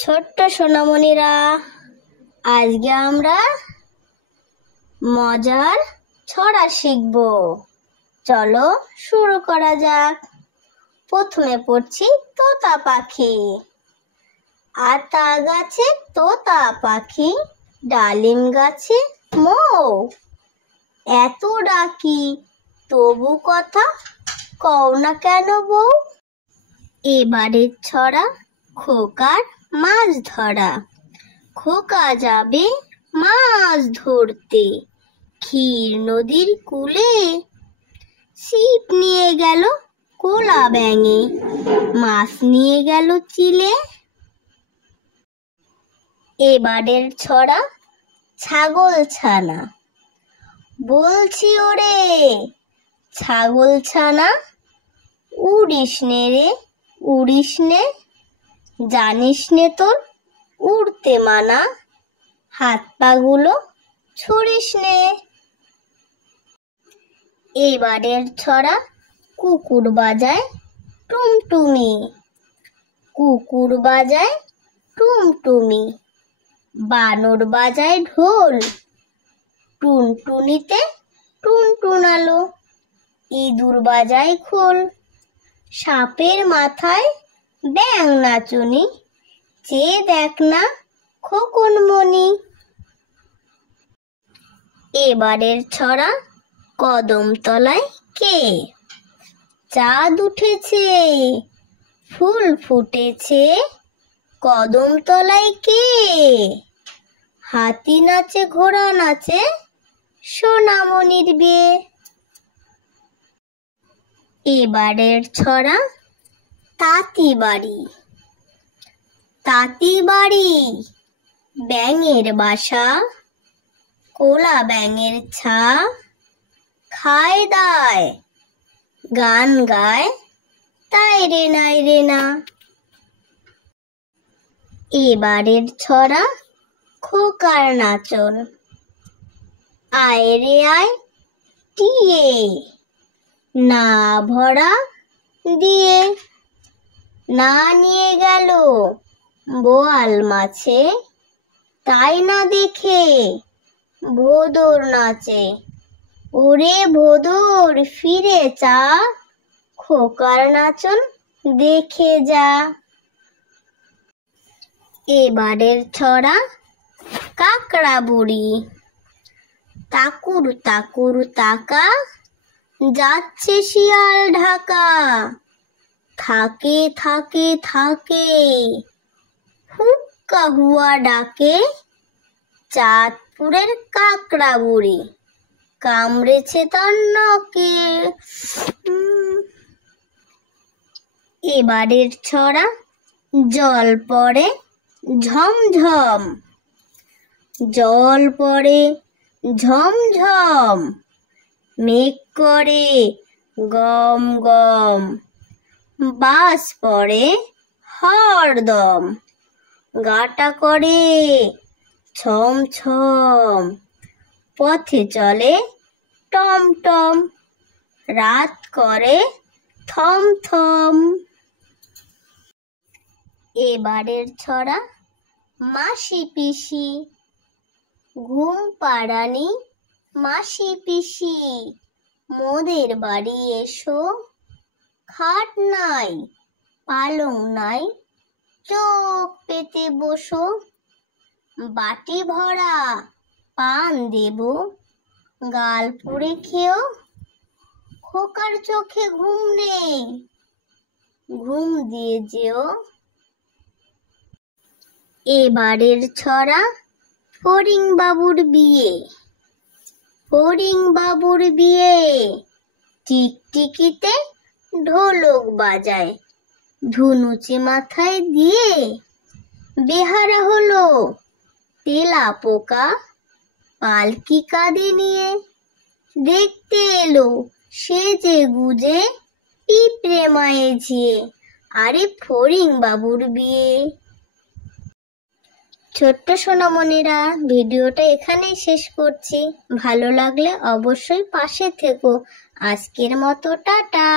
ছোট্ট সোনামণিরা, আজকে আমরা মজার ছড়া শিখব। চলো শুরু করা যাক। প্রথমে পড়ছি তোতা পাখি। আতা গাছে তোতা পাখি, ডালিম গাছে মৌ, এত ডাকি তবু কথা কও না কেন বউ। এবারের ছড়া খোকার মাছ ধরা। খোকা যাবে মাছ ধরতে ক্ষীর নদীর কূলে, ছিপ নিয়ে গেল কোলা ব্যাঙে, মাছ নিয়ে গেল চিলে। এবারের ছড়া ছাগল ছানা। বলছি ওরে ছাগল ছানা, উড়িস নে রে উড়িস নে, জানিস নে তোর উড়তে মানা, হাত পাগুলো ছুড়িস নে। এবারের ছড়া কুকুর বাজায় টুমটুমি। কুকুর বাজায় টুমটুমি, বানর বাজায় ঢোল, টুনটুনিতে টুনটুনালো, ইঁদুর বাজায় খোল, সাপের মাথায় ব্যাঙ নাচুনি, চেয়ে দেখ না খোকন মনি। এবারের ছড়া কদম তলায় কে। চাঁদ উঠেছে ফুল ফুটেছে, কদম তলায় কে। হাতি নাচে ঘোড়া নাচে, সোনামণির বিয়ে। এবারের ছড়া তাঁতি বাড়ি। তাঁতি বাড়ি ব্যাঙের বাসা, কোলা ব্যাঙের ছা, খায় দায় গান গায় তাই রে নাই রে না। এবারের ছড়া খোকার নাচন। আয় রে আয় টিয়ে, না ভরা দিয়ে, না নিয়ে গেল বোয়াল মাছে, তাই না দেখে ভোদর নাচে। ওরে ভোদর ফিরে চা, খোকার নাচন দেখে যা। এবারের ছড়া কাকড়া বুড়ি। তাকুর তাকুর তাকা, যাচ্ছে শিয়াল ঢাকা, থাকে থাকে থাকে, হুক্কা হুয়া ডাকে, চাঁদপুরের কাকড়া বুড়ি, কামড়েছে তার নখে। এবারের ছড়া জল পড়ে ঝমঝম। জল পড়ে ঝমঝম, মেঘ করে গম গম, বাস পড়ে হরদম, গাটা করে ছম ছম, পথে চলে টমটম, রাত করে থম থম। এবারের ছড়া মাসি পিসি। ঘুম পাড়ানি মাসি পিসি, মোদের বাড়ি এসো, খাট নাই পালং নাই চোখ পেতে বসো, বাটি ভরা পান দেব, গাল পুড়ে খেও, খোকার চোখে ঘুম নেই, ঘুম দিয়ে যেও। এবারের ছড়া ফড়িং বাবুর বিয়ে। ফড়িং বাবুর বিয়ে, টিকটিকিতে ঢোলক বাজায়, ধুনুচি মাথায় দিয়ে, বেহারা হলো তেলা পোকা, পালকি কাঁধে নিয়ে, দেখতে এলো সেজে গুজে পিঁপড়ে মায়ে ঝিয়ে, আরে ফড়িং বাবুর বিয়ে। ছোট্ট সোনামণিরা, ভিডিওটা এখানেই শেষ করছি। ভালো লাগলে অবশ্যই পাশে থেকো। আজকের মতো টাটা।